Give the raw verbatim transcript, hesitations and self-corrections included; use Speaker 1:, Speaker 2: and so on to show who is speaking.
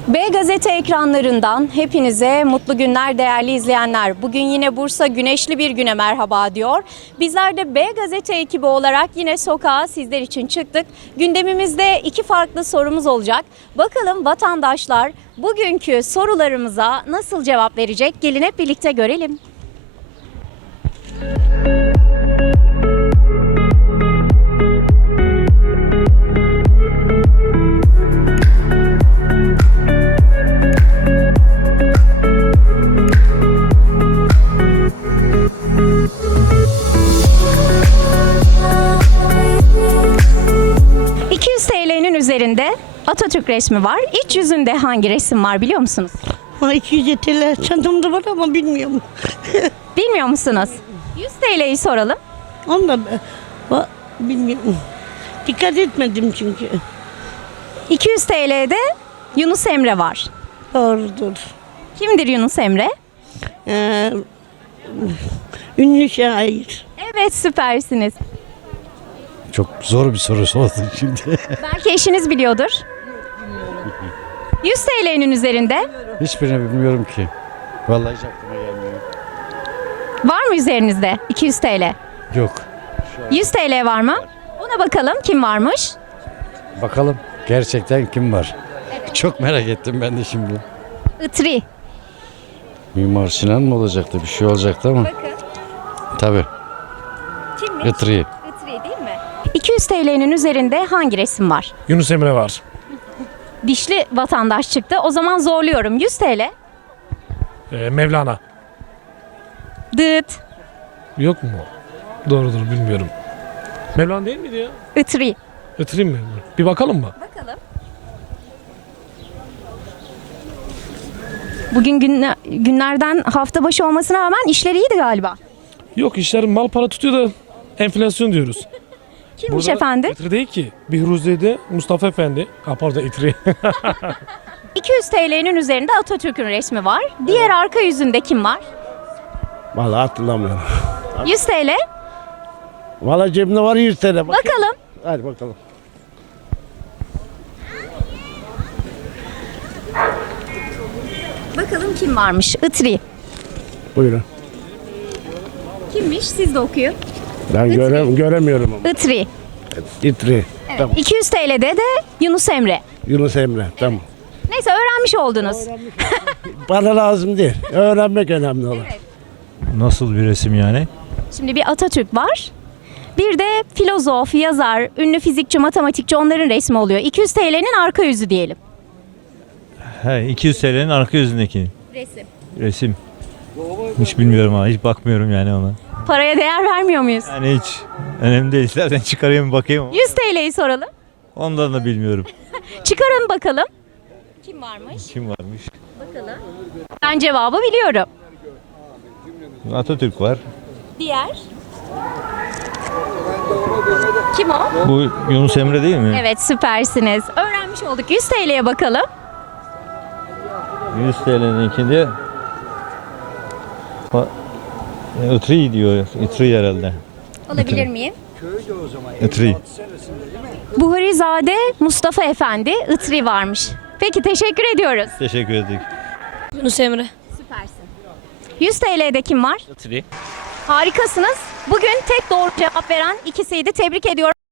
Speaker 1: B Gazete ekranlarından hepinize mutlu günler değerli izleyenler. Bugün yine Bursa güneşli bir güne merhaba diyor. Bizler de B Gazete ekibi olarak yine sokağa sizler için çıktık. Gündemimizde iki farklı sorumuz olacak. Bakalım vatandaşlar bugünkü sorularımıza nasıl cevap verecek? Gelin hep birlikte görelim. iki yüz T L'nin üzerinde Atatürk resmi var. İç yüzünde hangi resim var biliyor musunuz?
Speaker 2: iki yüz T L çantamda var ama bilmiyorum.
Speaker 1: Bilmiyor musunuz? yüz T L'yi soralım.
Speaker 2: Onu da ba- bilmiyorum. Dikkat etmedim çünkü.
Speaker 1: iki yüz T L'de Yunus Emre var.
Speaker 2: Doğrudur.
Speaker 1: Kimdir Yunus Emre?
Speaker 2: Ee, ünlü şair.
Speaker 1: Evet, süpersiniz.
Speaker 3: Çok zor bir soru sordun şimdi.
Speaker 1: Belki eşiniz biliyordur. yüz T L'nin üzerinde
Speaker 3: Hiçbirini bilmiyorum ki. Vallahi hiç aklıma gelmiyor.
Speaker 1: var mı üzerinizde iki yüz T L?
Speaker 3: Yok.
Speaker 1: yüz T L var mı? Ona bakalım kim varmış?
Speaker 3: Bakalım gerçekten kim var? Çok merak ettim ben de şimdi.
Speaker 1: Itri.
Speaker 3: Mimar Sinan mı olacaktı? Bir şey olacaktı ama.
Speaker 1: Bakın.
Speaker 3: Tabii.
Speaker 1: Kimmiş?
Speaker 3: Itri.
Speaker 1: Itri değil mi? iki yüz T L'nin üzerinde hangi resim var?
Speaker 4: Yunus Emre var.
Speaker 1: Dişli vatandaş çıktı. O zaman zorluyorum. yüz T L.
Speaker 4: Ee, Mevlana.
Speaker 1: Dıt.
Speaker 4: Yok mu? Doğrudur bilmiyorum. Mevlana değil miydi ya?
Speaker 1: Itri.
Speaker 4: Ötüreyim mi? Bir bakalım mı?
Speaker 1: Bakalım. Bugün günle- günlerden hafta başı olmasına rağmen işleri iyiydi galiba.
Speaker 4: Yok işler mal para tutuyor da enflasyon diyoruz.
Speaker 1: Kimmiş efendi?
Speaker 4: İtri değil ki. Bihruze'de Mustafa Efendi. Ha pardon İtri.
Speaker 1: iki yüz T L'nin üzerinde Atatürk'ün resmi var. Diğer arka yüzünde kim var?
Speaker 5: Vallahi hatırlamıyorum.
Speaker 1: yüz T L.
Speaker 5: Vallahi cebimde var yüz T L. Bak.
Speaker 1: Bakalım.
Speaker 5: Hadi bakalım.
Speaker 1: Bakalım kim varmış? Itri.
Speaker 5: Buyurun.
Speaker 1: Kimmiş? Siz de okuyun.
Speaker 5: Ben göre, göremiyorum ama.
Speaker 1: Itri.
Speaker 5: İtri. Tamam.
Speaker 1: iki yüz T L'de de Yunus Emre.
Speaker 5: Yunus Emre. Tamam.
Speaker 1: Neyse öğrenmiş oldunuz.
Speaker 5: Bana lazım değil. Öğrenmek önemli olan.
Speaker 6: Nasıl bir resim yani?
Speaker 1: Şimdi bir Atatürk var. Bir de filozof, yazar, ünlü fizikçi, matematikçi onların resmi oluyor. iki yüz T L'nin arka yüzü diyelim.
Speaker 6: He, iki yüz T L'nin arka yüzündeki
Speaker 1: Resim.
Speaker 6: resim. Hiç bilmiyorum ha, hiç bakmıyorum yani ona.
Speaker 1: Paraya değer vermiyor muyuz?
Speaker 6: Yani hiç önemli değil. İstersen çıkarayım bakayım.
Speaker 1: yüz T L'yi soralım.
Speaker 6: Ondan da bilmiyorum.
Speaker 1: Çıkarın bakalım. Kim varmış?
Speaker 6: Kim varmış?
Speaker 1: Bakalım. Ben cevabı biliyorum.
Speaker 6: Atatürk var.
Speaker 1: Diğer? Kim o?
Speaker 6: Bu Yunus Emre değil mi?
Speaker 1: Evet, süpersiniz. Öğrenmiş olduk. yüz T L'ye bakalım.
Speaker 6: yüz T L'ninkinde Itri diyor. Itri herhalde.
Speaker 1: Alabilir miyim?
Speaker 6: Itri.
Speaker 1: Buharizade Mustafa Efendi Itri varmış. Peki, teşekkür ediyoruz.
Speaker 6: Teşekkür ederim.
Speaker 7: Yunus Emre.
Speaker 1: Süpersin. yüz T L'de kim var?
Speaker 6: Itri.
Speaker 1: Harikasınız. Bugün tek doğru cevap veren ikisiydi. Tebrik ediyorum.